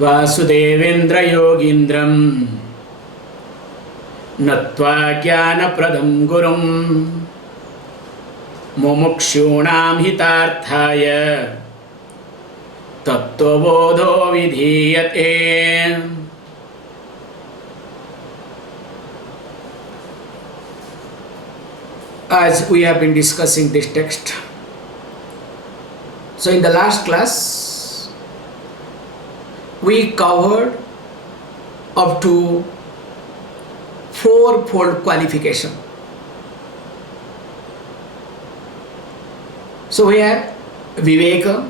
वासुदेवेन्द्र योगीन्द्रं नत्वा ज्ञानप्रदं गुरुं मुमुक्षूणां हितार्थाय तत्त्वबोधो विधीयते. As we have been discussing this text, so in the last class we covered up to fourfold qualification. So we have Viveka,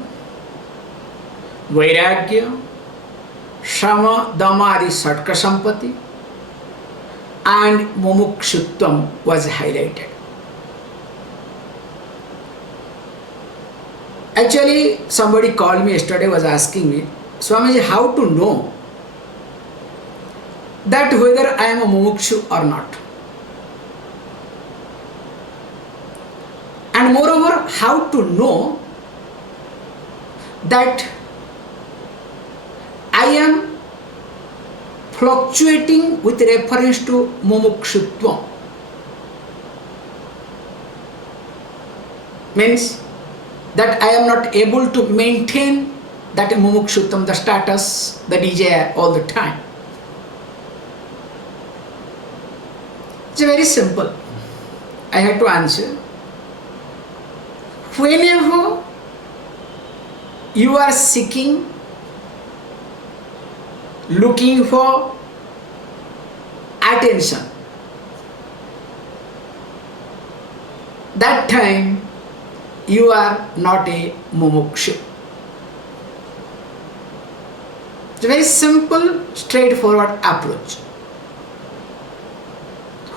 Vairagya, Shama, Dhamma, Adi, Satka Sampati, and Mumukshutvam was highlighted. Actually, somebody called me yesterday, was asking me, Swamiji, how to know that whether I am a mumukshu or not? And moreover, how to know that I am fluctuating with reference to mumukshutvam? Means that I am not able to maintain that mumukshutvam, the status, the desire all the time. It's very simple. I have to answer. Whenever you are seeking, looking for attention, that time you are not a mumukshu. It's a very simple, straightforward approach.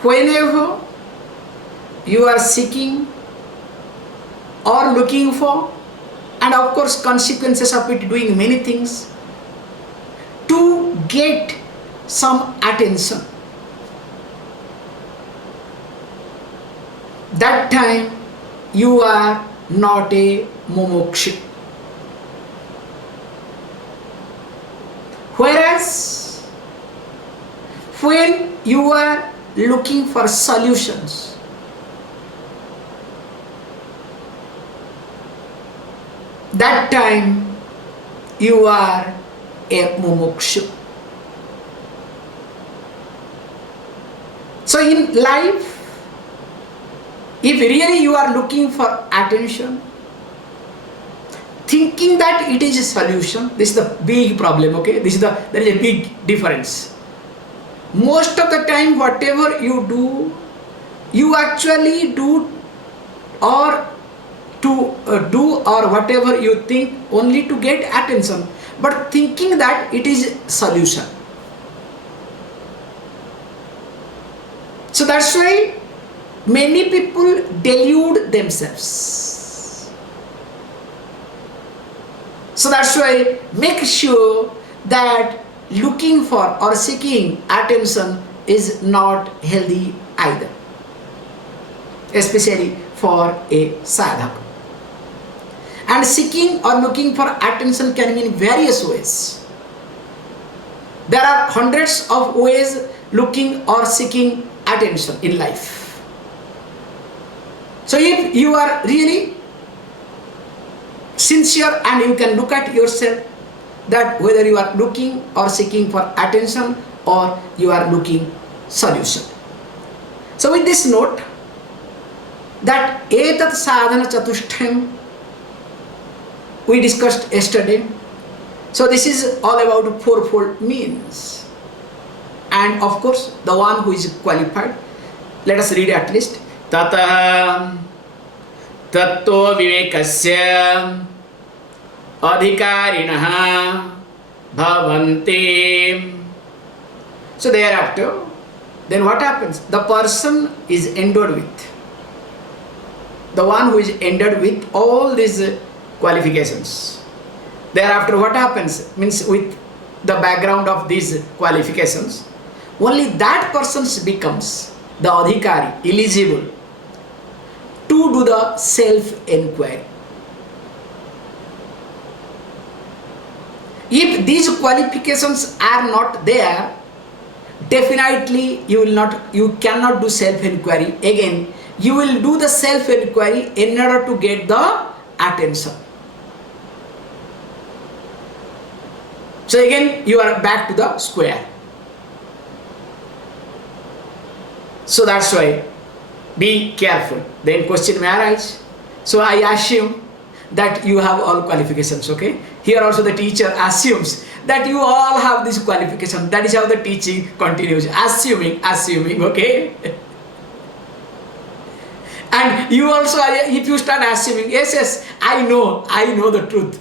Whenever you are seeking or looking for, and of course consequences of it, doing many things to get some attention, that time you are not a mumukshu. Whereas when you are looking for solutions, that time you are a mumukshu. So in life, if really you are looking for attention, thinking that it is a solution, this is the big problem, okay? There is a big difference. Most of the time, whatever you do, you actually do or whatever you think only to get attention, but thinking that it is solution. So that's why many people delude themselves. So that's why make sure that looking for or seeking attention is not healthy either, especially for a sadhaka. And seeking or looking for attention can mean various ways. There are hundreds of ways looking or seeking attention in life. So if you are really sincere and you can look at yourself, that whether you are looking or seeking for attention or you are looking solution. So with this note, that etat sadhana chatushtayam we discussed yesterday. So this is all about fourfold means. And of course, the one who is qualified, let us read at least. Tata tatto vivekasya adhikarinaha bhavanti. So thereafter, then what happens? The person is endowed with, the one who is endowed with all these qualifications. Thereafter what happens? Means with the background of these qualifications, only that person becomes the adhikari, eligible to do the self-inquiry. If these qualifications are not there, definitely you cannot do self-inquiry. Again, you will do the self-inquiry in order to get the attention. So again, you are back to the square. So that's why, be careful. Then question may arise. So I assume that you have all qualifications, okay? Here also the teacher assumes that you all have this qualification. That is how the teaching continues. Assuming, okay? And you also, if you start assuming, yes, I know the truth,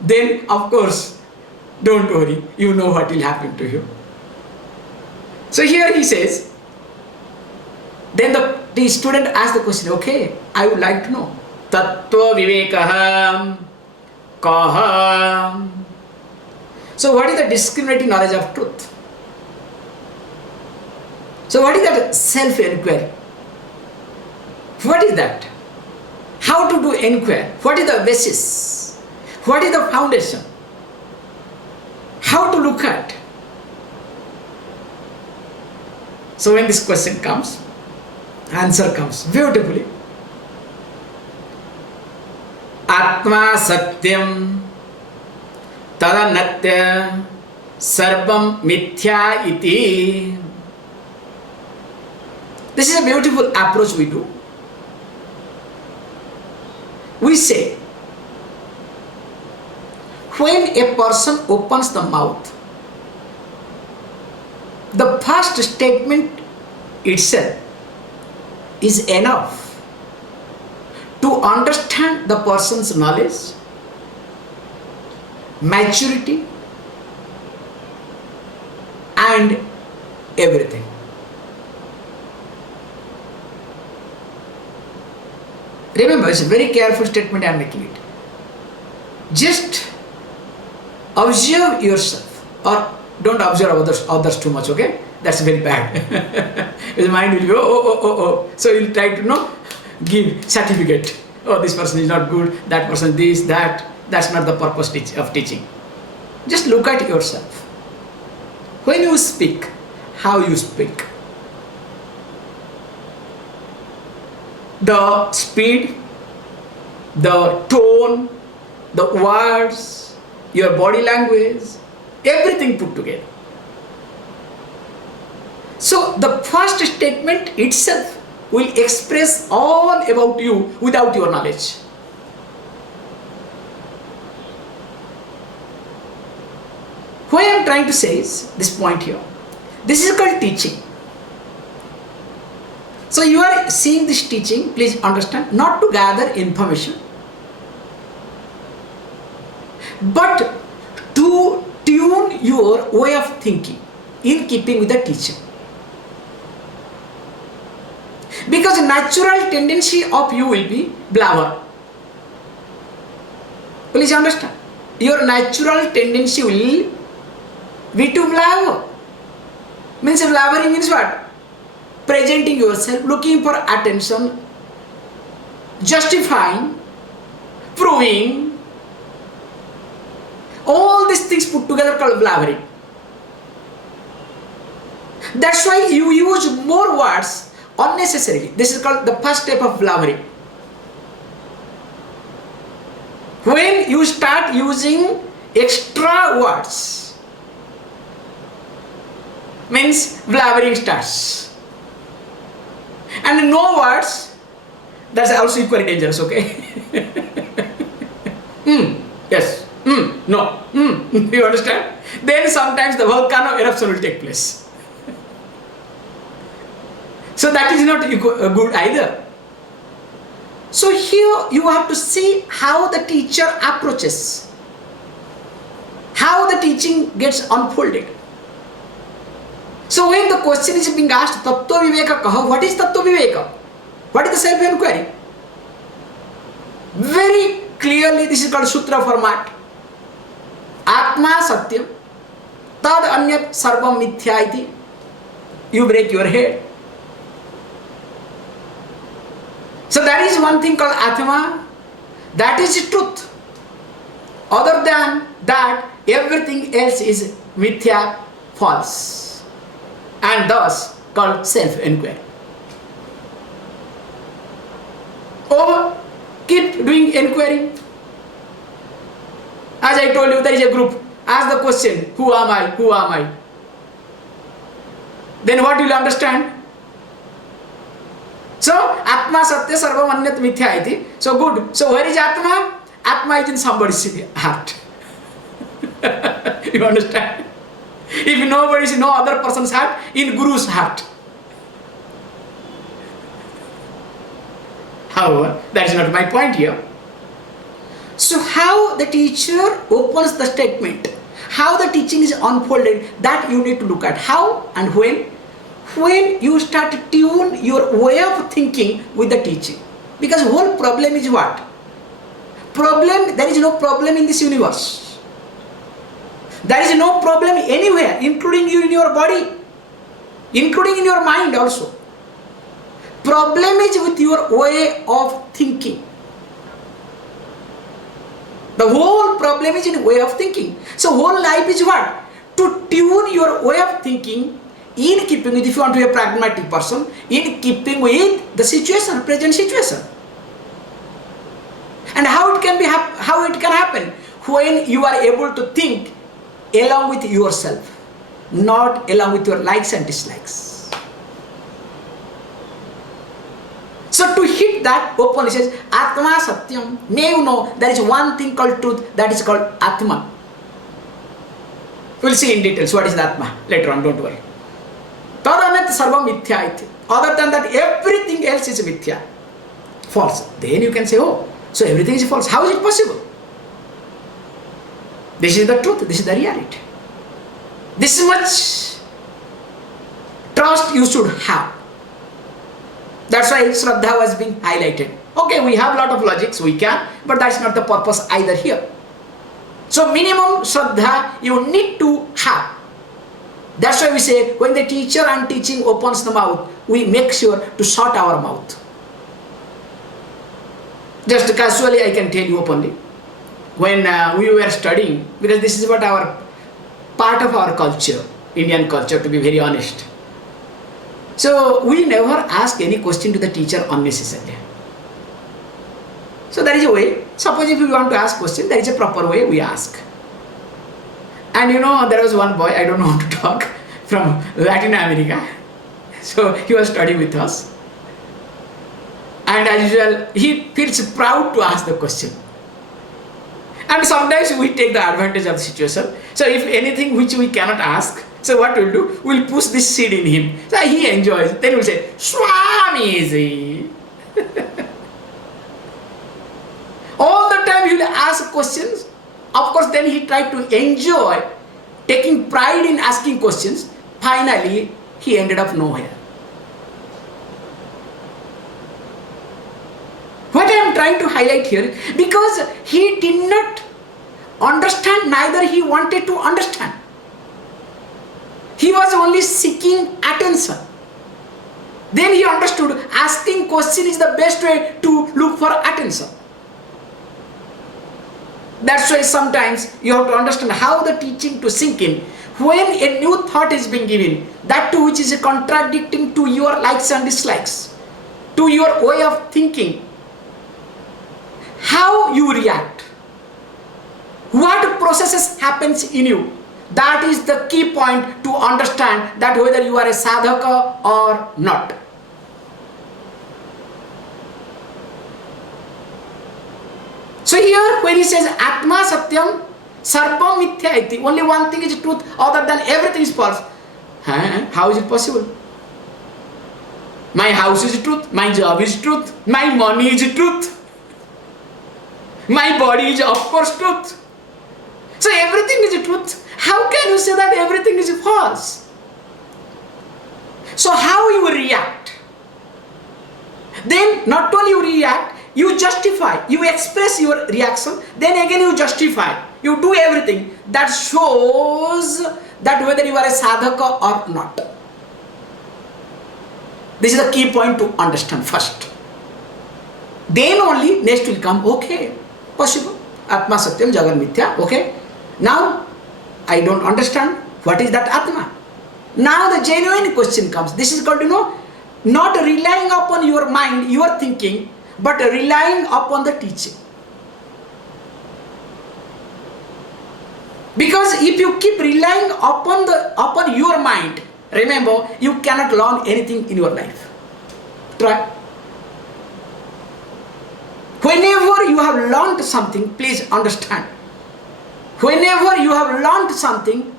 then of course, don't worry, you know what will happen to you. So here he says, then the student asks the question, okay, I would like to know. Tattva Vivekah Kaha. So what is the discriminating knowledge of truth? So what is that self-inquiry? What is that? How to do inquiry? What is the basis? What is the foundation? How to look at? So when this question comes, answer comes beautifully. Atma Satyam Tadanatya Sarvam Mithya Iti. This is a beautiful approach we do. We say, when a person opens the mouth, the first statement itself is enough to understand the person's knowledge, maturity, and everything. Remember, it's a very careful statement I am making it. Just observe yourself, or don't observe others too much, okay? That's very bad. His mind will go, oh. So you'll try to give certificate. Oh, this person is not good, that person this, that. That's not the purpose of teaching. Just look at yourself. When you speak, how you speak. The speed, the tone, the words, your body language, everything put together. So the first statement itself will express all about you without your knowledge. What I am trying to say is this point here. This is called teaching. So you are seeing this teaching, please understand, not to gather information, but to tune your way of thinking in keeping with the teaching. Because the natural tendency of you will be blabber. Please understand. Your natural tendency will be to blabber. Means blabbering means what? Presenting yourself, looking for attention, justifying, proving, all these things put together called blabbering. That's why you use more words unnecessarily. This is called the first step of blabbering. When you start using extra words, means blabbering starts. And no words, that's also equally dangerous, okay? Yes, no, you understand? Then sometimes the volcano eruption will take place. So that is not good either. So here you have to see how the teacher approaches, how the teaching gets unfolded. So when the question is being asked, Tattva Viveka Kaha, what is Tattva Viveka? What is the self-inquiry? Very clearly this is called Sutra format. Atma Satyam, Tad Anyat Sarvam Mithya iti. You break your head. So that is one thing called Atma. That is truth. Other than that, every everything else is mithya, false, and thus called self-inquiry. Over, keep doing inquiry. As I told you, there is a group. Ask the question, who am I? Who am I? Then what you will understand? So, Atma Satya Sarvam Anyat Mithya iti. So good. So where is Atma? Atma is in somebody's heart. You understand? If nobody is in no other person's heart, in Guru's heart. However, that is not my point here. So how the teacher opens the statement, how the teaching is unfolded, that you need to look at. How and when? When you start to tune your way of thinking with the teaching. Because whole problem is what? There is no problem in this universe. There is no problem anywhere, including you in your body, including in your mind also. Problem is with your way of thinking. The whole problem is in way of thinking. So whole life is what? To tune your way of thinking in keeping with, if you want to be a pragmatic person, in keeping with the situation, present situation. And how it can happen? When you are able to think along with yourself, not along with your likes and dislikes. So to hit that open, it says, Atma Satyam. May you know there is one thing called truth, that is called Atma. We'll see in details what is the Atma later on, don't worry. Tadanat sarvam mithya iti. Other than that, everything else is mithya, false. Then you can say, oh, so everything is false. How is it possible? This is the truth, this is the reality. This much trust you should have. That's why Shraddha was being highlighted. Okay, we have a lot of logics, we can, but that's not the purpose either here. So minimum Shraddha you need to have. That's why we say, when the teacher and teaching opens the mouth, we make sure to shut our mouth. Just casually I can tell you openly. When we were studying, because this is what our part of our culture, Indian culture, to be very honest. So we never ask any question to the teacher unnecessarily. So there is a way. Suppose if you want to ask question, there is a proper way we ask. And you know, there was one boy, I don't know how to talk, from Latin America. So he was studying with us. And as usual, he feels proud to ask the question. And sometimes we take the advantage of the situation. So if anything which we cannot ask, so what we'll do, we'll push this seed in him. So he enjoys. Then we'll say, Swamiji. All the time he will ask questions. Of course, then he tried to enjoy taking pride in asking questions. Finally, he ended up nowhere. What I am trying to highlight here, because he did not understand, neither he wanted to understand. He was only seeking attention. Then he understood asking question is the best way to look for attention. That's why sometimes you have to understand how the teaching to sink in. When a new thought is being given, that too which is contradicting to your likes and dislikes, to your way of thinking, how you react, what processes happens in you, that is the key point to understand that whether you are a sadhaka or not. So here when he says Atma Satyam Sarvam Mithya iti, only one thing is truth, other than everything is false. How is it possible? My house is truth, my job is truth, my money is truth, my body is of course truth. So everything is truth. How can you say that everything is false? So how you react? Then not only you react, you justify, you express your reaction, then again you justify, you do everything. That shows that whether you are a sadhaka or not. This is the key point to understand first. Then only next will come, okay, possible. Atma Satyam Jagan Mithya, okay. Now, I don't understand. What is that Atma? Now the genuine question comes. This is called, not relying upon your mind, your thinking, but relying upon the teaching. Because if you keep relying upon your mind, remember, you cannot learn anything in your life. Try. Whenever you have learned something, please understand. Whenever you have learned something,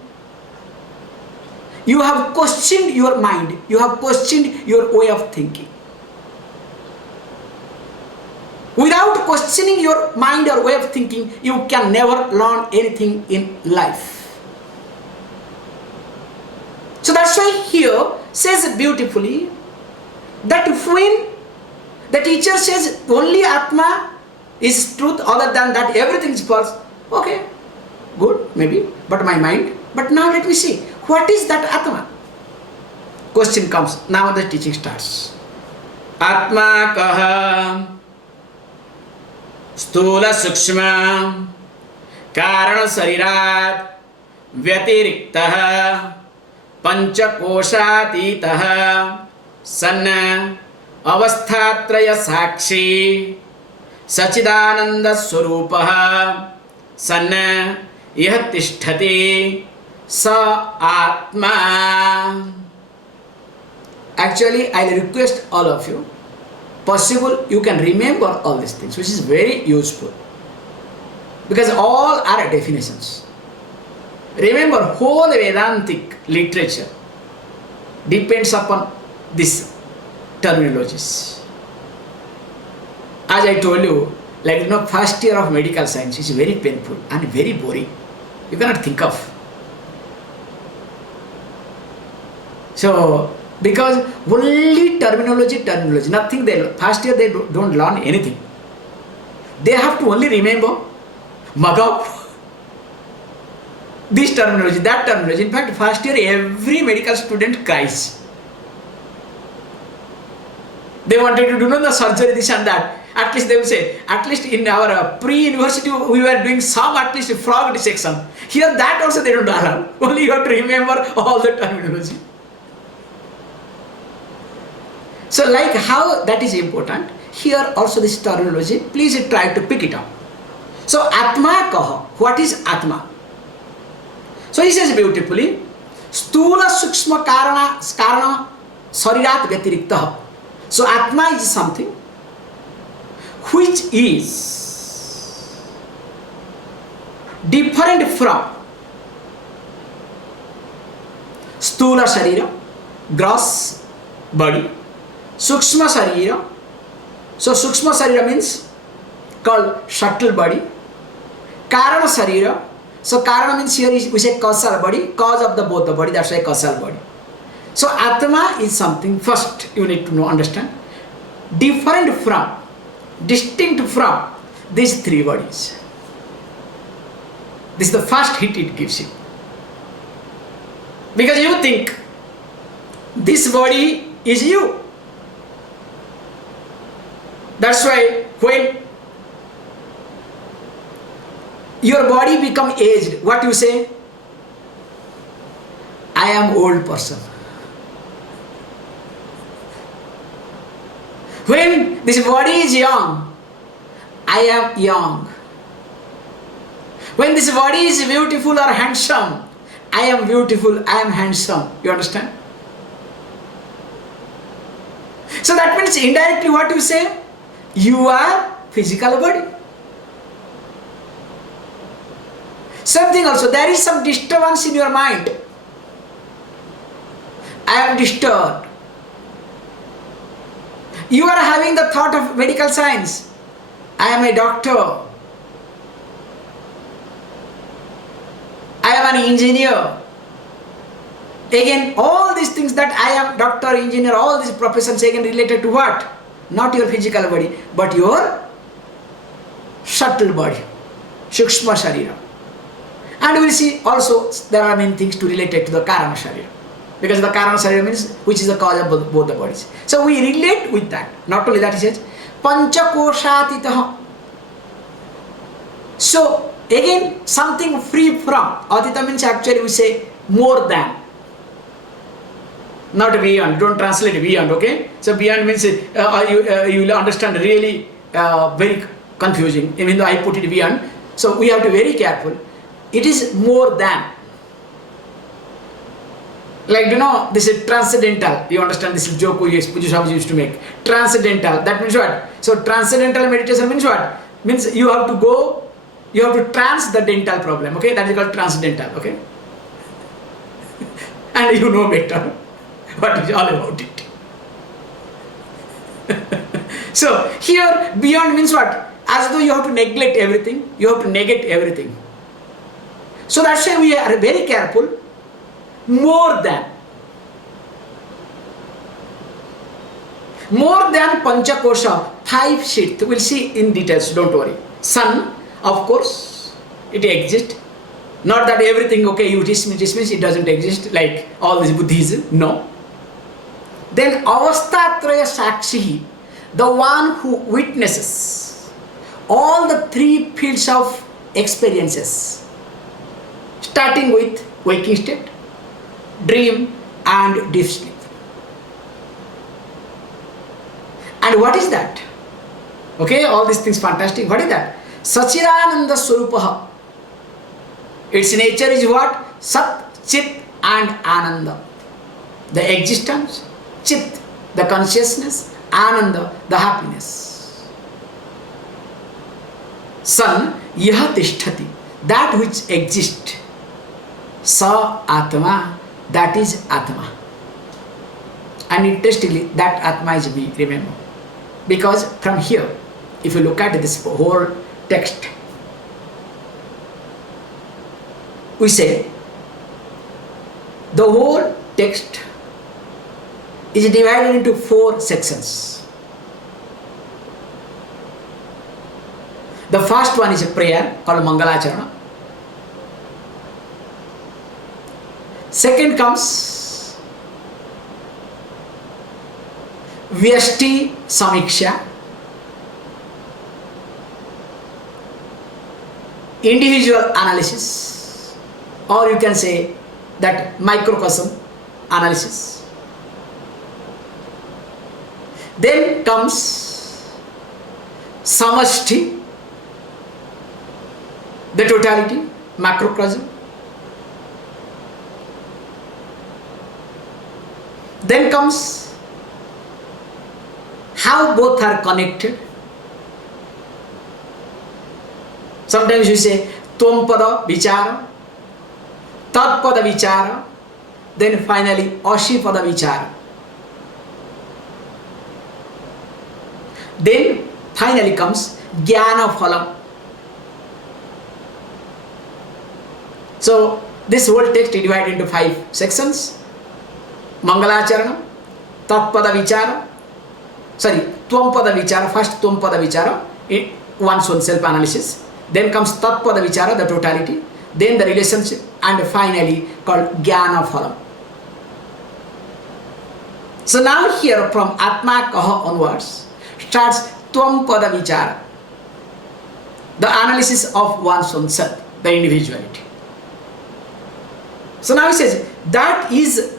you have questioned your mind, you have questioned your way of thinking. Without questioning your mind or way of thinking, you can never learn anything in life. So that's why here says beautifully that when the teacher says only Atma is truth, other than that everything is false. Okay, good, maybe, but my mind. But now let me see, what is that Atma? Question comes, now the teaching starts. Atma kaha स्थूल सूक्ष्म कारण शरीरात् व्यतिरिक्तः पंचकोशातीतः सन् अवस्थात्रय साक्षी सच्चिदानंद स्वरूपः सन् यः तिष्ठति स आत्मा. Actually, I request all of you, possible you can remember all these things, which is very useful, because all are definitions. Remember, whole Vedantic literature depends upon these terminologies. As I told you, first year of medical science is very painful and very boring. You cannot think of. So, because only terminology, nothing first year they don't learn anything. They have to only remember, mug up this terminology, that terminology. In fact, first year every medical student cries. They wanted to do the surgery, this and that. At least they will say, at least in our pre-university we were doing some at least frog dissection. Here that also they don't allow. Only you have to remember all the terminology. So like how that is important, here also this terminology, please try to pick it up. So Atma kaha, what is Atma? So he says beautifully, Stula Sukshma Karana Sarirat Vyatiriktah. So Atma is something which is different from Stula Sharira, gross body, Sukshma Sarira. So Sukshma Sarira means called subtle body. Karana Sarira. So Karana means here we say causal body, cause of both the body, that's why causal body. So Atma is something, first you need to know, understand, different from, distinct from these three bodies. This is the first hit it gives you. Because you think this body is you. That's why when your body become aged, what you say? I am old person. When this body is young, I am young. When this body is beautiful or handsome, I am beautiful, I am handsome. You understand? So that means indirectly what you say? You are physical body. Same thing also, there is some disturbance in your mind. I am disturbed. You are having the thought of medical science. I am a doctor. I am an engineer. Again, all these things that I am doctor, engineer, all these professions again related to what? Not your physical body, but your subtle body, Shukshma Sharira. And we will see also there are many things to relate it to the Karana Sharira. Because the Karana Sharira means which is the cause of both the bodies. So we relate with that. Not only that, he says, Panchakoshatitaha. So Again, something free from. Adita means actually we say more than. Not beyond. Don't translate beyond, okay? So beyond means you will understand really very confusing, even though I put it beyond. So we have to be very careful. It is more than. Like, this is transcendental. You understand this joke Puja Swami used to make. Transcendental. That means what? So transcendental meditation means what? Means you have to go, you have to trans the dental problem. Okay? That is called transcendental. Okay? And you know better what is all about it. So here beyond means what? As though you have to neglect everything, you have to negate everything. So that's why we are very careful. More than Panchakosha, 5 sheaths. We'll see in details, don't worry. Sun, of course, it exists. Not that everything, okay, you dismiss, it doesn't exist like all these Buddhism. No. Then Avastatraya Sakshi, the one who witnesses all the 3 fields of experiences, starting with waking state, dream and deep sleep. And what is that? Okay, all these things fantastic. What is that? Sachidananda Swarupaha. Its nature is what? Sat, Chit and Ananda. The existence, Chit, the consciousness, Ananda, the happiness. San, Yaha Tishtati, that which exists. Sa Atma, that is Atma. And interestingly, that Atma is me, remember. Because from here, if you look at this whole text, we say the whole text is divided into 4 sections. The first one is a prayer called Mangalacharana. Second comes Vyashti Samiksha, individual analysis, or you can say that microcosm analysis. Then comes Samashti, the totality, macrocosm. Then comes how both are connected. Sometimes you say Tvam-pada Vichara, Tat-pada Vichara, then finally Ashi-pada Vichara. Then finally comes Jnana Phalam. So this whole text is divided into 5 sections. Mangalacharana, Tat-pada Vichara, Tvam-pada Vichara, first Tvam-pada Vichara, one's own self-analysis. Then comes Tat-pada Vichara, the totality. Then the relationship, and finally called Jnana Phalam. So now here from Atma Kaha onwards starts Tvam-pada Vichara, the analysis of one's own self, the individuality. So now he says that is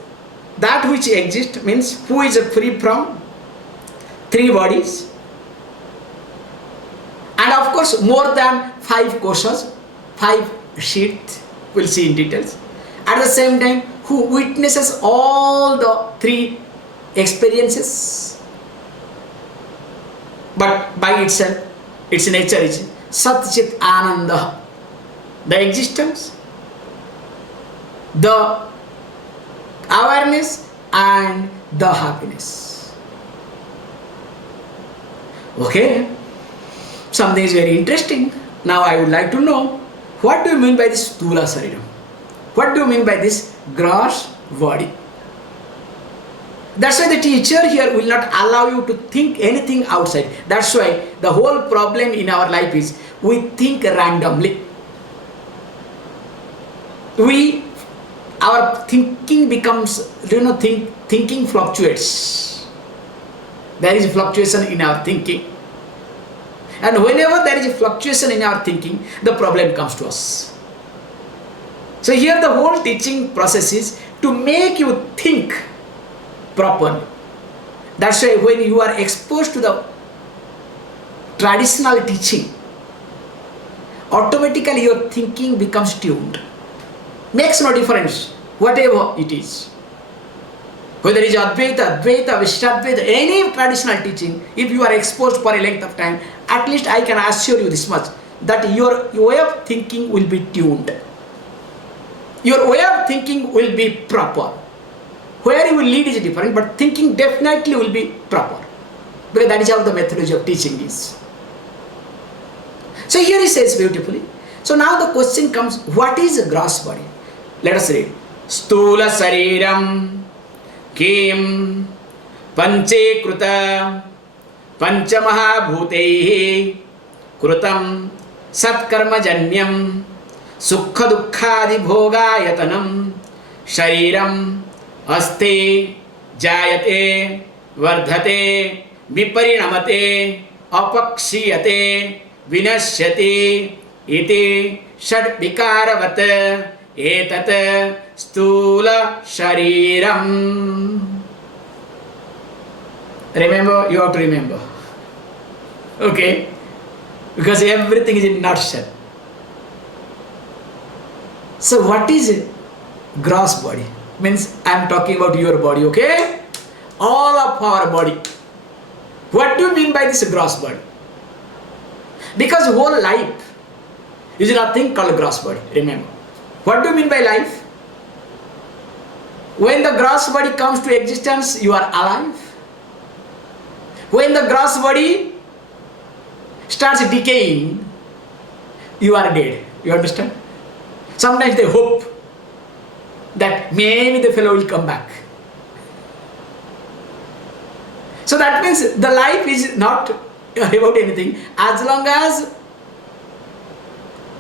that which exists, means who is free from 3 bodies, and of course more than 5 koshas, 5 sheaths, we'll see in details. At the same time, who witnesses all the 3 experiences, but by itself, its nature is Sat Chit Ananda, the existence, the awareness and the happiness. Okay, something is very interesting. Now I would like to know, what do you mean by this Stula Sariram? What do you mean by this gross body? That's why the teacher here will not allow you to think anything outside. That's why the whole problem in our life is we think randomly. Our thinking becomes, thinking fluctuates. There is fluctuation in our thinking. And whenever there is a fluctuation in our thinking, the problem comes to us. So here the whole teaching process is to make you think properly. That's why when you are exposed to the traditional teaching, automatically your thinking becomes tuned. Makes no difference, whatever it is. Whether it is Advaita, Advaita, Vishtadvaita, any traditional teaching, if you are exposed for a length of time, at least I can assure you this much, that your way of thinking will be tuned. Your way of thinking will be proper. Where you will lead is different, but thinking definitely will be proper. Because that is how the methodology of teaching is. So here he says beautifully. So now the question comes, what is a gross body? Let us read. Stula Sariram Kim Panche Kruta Panchamaha Bhuteihi Krutam Satkarma Janyam Sukha Dukkhadi Bhoga Yatanam Shariram Aste Jayate Vardhate Viparinamate Apakshiyate Vinashyate Iti Shad Vikaravat Etat Stula Shariram. Remember, you have to remember. Okay? Because everything is in nutshell. So what is it? Gross body. Means I am talking about your body, okay? All of our body. What do you mean by this gross body? Because whole life is nothing called gross body, remember. What do you mean by life? When the gross body comes to existence, you are alive. When the gross body starts decaying, you are dead. You understand? Sometimes they hope that maybe the fellow will come back. So that means the life is not about anything. As long as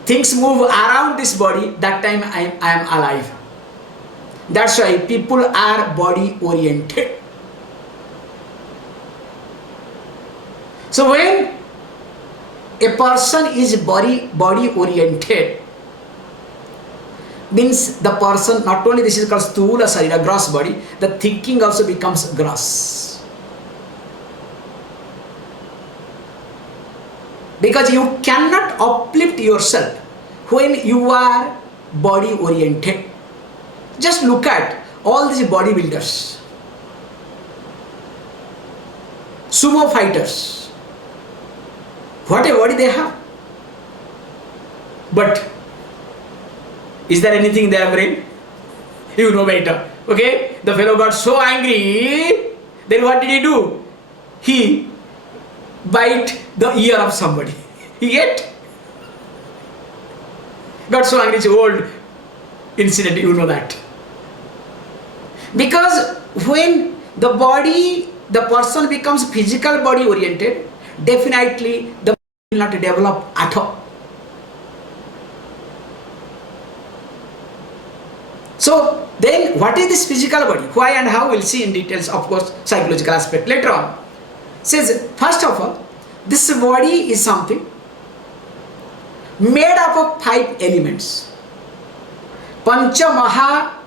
things move around this body, that time I am alive. That's why people are body oriented. So when a person is body oriented, means the person, not only this is called stula sarira, gross body, the thinking also becomes gross. Because you cannot uplift yourself when you are body oriented. Just look at all these bodybuilders, sumo fighters. What a body they have. But is there anything in their brain? You know better. Okay? The fellow got so angry. Then what did he do? He bite the ear of somebody. He get? Got so angry. It's an old incident. You know that. Because when the body, the person becomes physical body oriented, definitely the body will not develop at all. So then what is this physical body? Why and how we'll see in details, of course, psychological aspect later on. Says, first of all, this body is something made up of 5 elements. Pancha Maha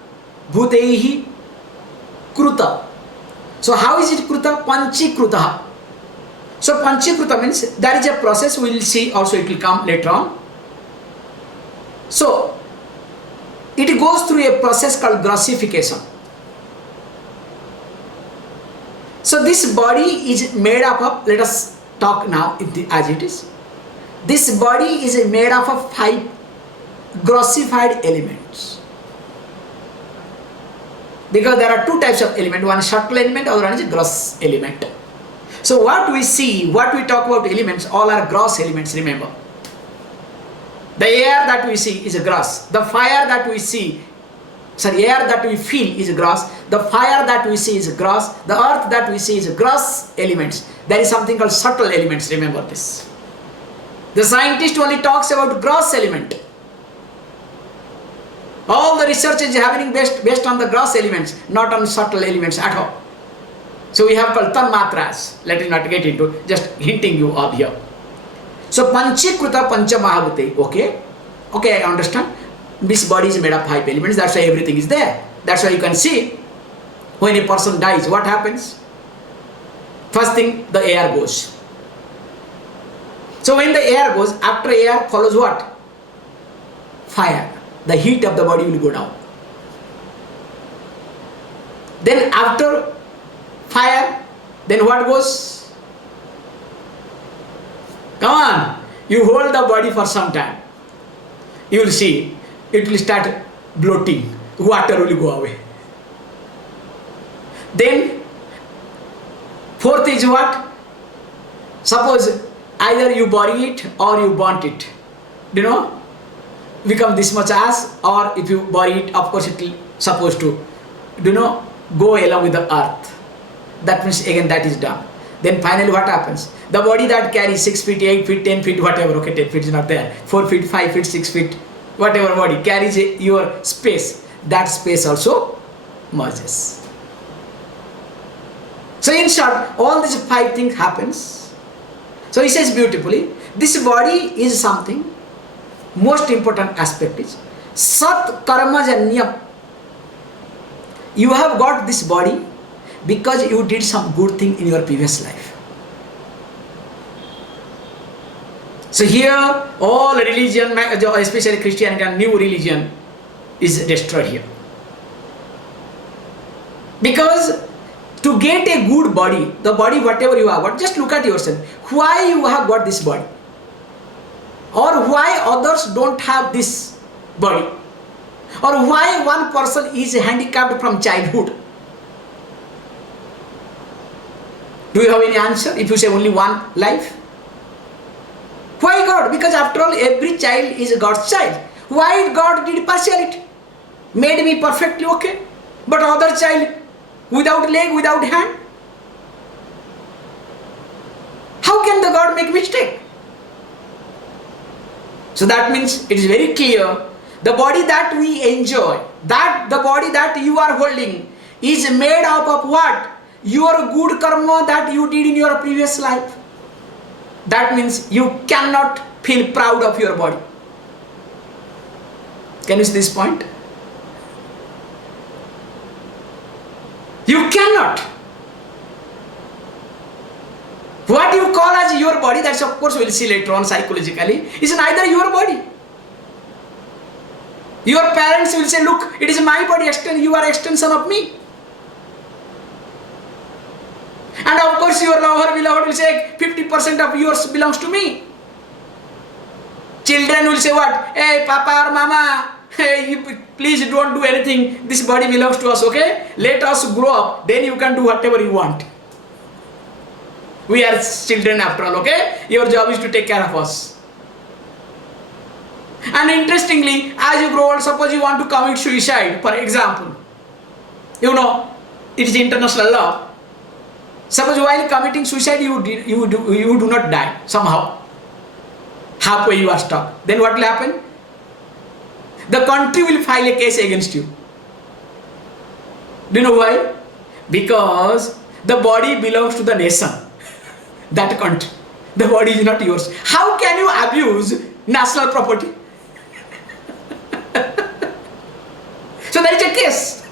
Bhuteihi Kruta. So how is it Kruta? Panchikruta. So Panchikruta means there is a process, we will see also, it will come later on. So it goes through a process called grossification. So this body is made up of, let us talk now as it is. This body is made up of 5 grossified elements. Because there are 2 types of element, one is subtle element, other one is a gross element. So what we see, what we talk about elements, all are gross elements, remember. The air that we see is a gross. The fire that we see, air that we feel is gross. The fire that we see is gross. The earth that we see is gross elements. There is something called subtle elements, remember this. The scientist only talks about gross element. All the research is happening based on the gross elements, not on subtle elements at all. So we have called tanmatras. Let us not get into, just hinting you up here. So Panchikruta Pancha Mahabhute. Okay? Okay, I understand. This body is made of 5 elements. That's why everything is there. That's why you can see when a person dies, what happens? First thing, the air goes. So when the air goes, after air follows what? Fire. The heat of the body will go down. Then after fire, then what goes? Come on, you hold the body for some time. You will see, it will start bloating. Water will go away. Then, fourth is what? Suppose either you bury it or you burnt it. Do you know? Become this much ash, or if you bury it, of course it will supposed to, do you know, go along with the earth. That means again that is done. Then finally what happens? The body that carries 6 feet, 8 feet, 10 feet, whatever, okay, 10 feet is not there, 4 feet, 5 feet, 6 feet, whatever body carries your space, that space also merges. So in short, all these 5 things happens. So he says beautifully, this body is something, most important aspect is Sat Karma Janyam. You have got this body because you did some good thing in your previous life. So here all religion, especially Christianity and new religion, is destroyed here. Because to get a good body, the body whatever you have got, just look at yourself. Why you have got this body? Or why others don't have this body? Or why one person is handicapped from childhood? Do you have any answer if you say only one life? Why God? Because after all, every child is God's child. Why God did partiality? Made me perfectly okay, but other child without leg, without hand? How can the God make mistake? So that means it is very clear, the body that we enjoy, that the body that you are holding is made up of what? Your good karma that you did in your previous life. That means you cannot feel proud of your body. Can you see this point? You cannot. What you call as your body, that's of course we'll see later on psychologically, is neither your body. Your parents will say, look, it is my body, you are extension of me. And of course your lover beloved will say, 50% of yours belongs to me. Children will say what? Hey, Papa or Mama, hey, please don't do anything. This body belongs to us, okay? Let us grow up. Then you can do whatever you want. We are children after all, okay? Your job is to take care of us. And interestingly, as you grow old, suppose you want to commit suicide, for example. You know, it is international law. Suppose while committing suicide, you do not die somehow. Halfway you are stuck. Then what will happen? The country will file a case against you. Do you know why? Because the body belongs to the nation, that country. The body is not yours. How can you abuse national property? So there is a case.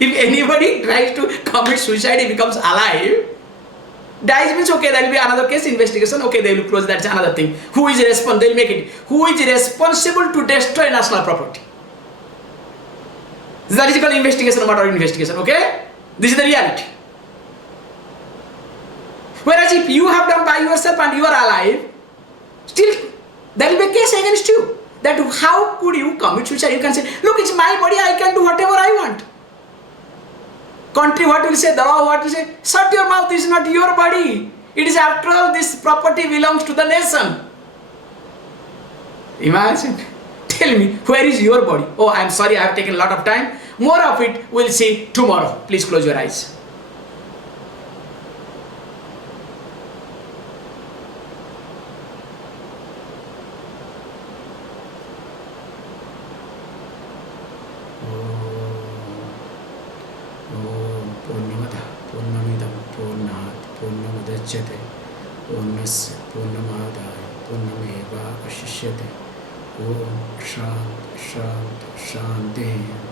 If anybody tries to commit suicide, he becomes alive, dies means okay, there will be another case, investigation, okay, they will close, that's another thing. Who is responsible? They will make it. Who is responsible to destroy national property? That is called investigation, matter of investigation, okay? This is the reality. Whereas if you have done by yourself and you are alive, still there will be a case against you. That how could you commit suicide? You can say, look, it's my body, I can do whatever I want. Country what will say, the law what will say, shut your mouth, this is not your body. It is after all, this property belongs to the nation. Imagine. Tell me, where is your body? Oh, I am sorry, I have taken a lot of time. More of it we'll see tomorrow. Please close your eyes. Purnamidam Purnat Purnamudachyate Purnasya Purnamādāya Purnameva Vashishyate. Om Shant Shant Shanti.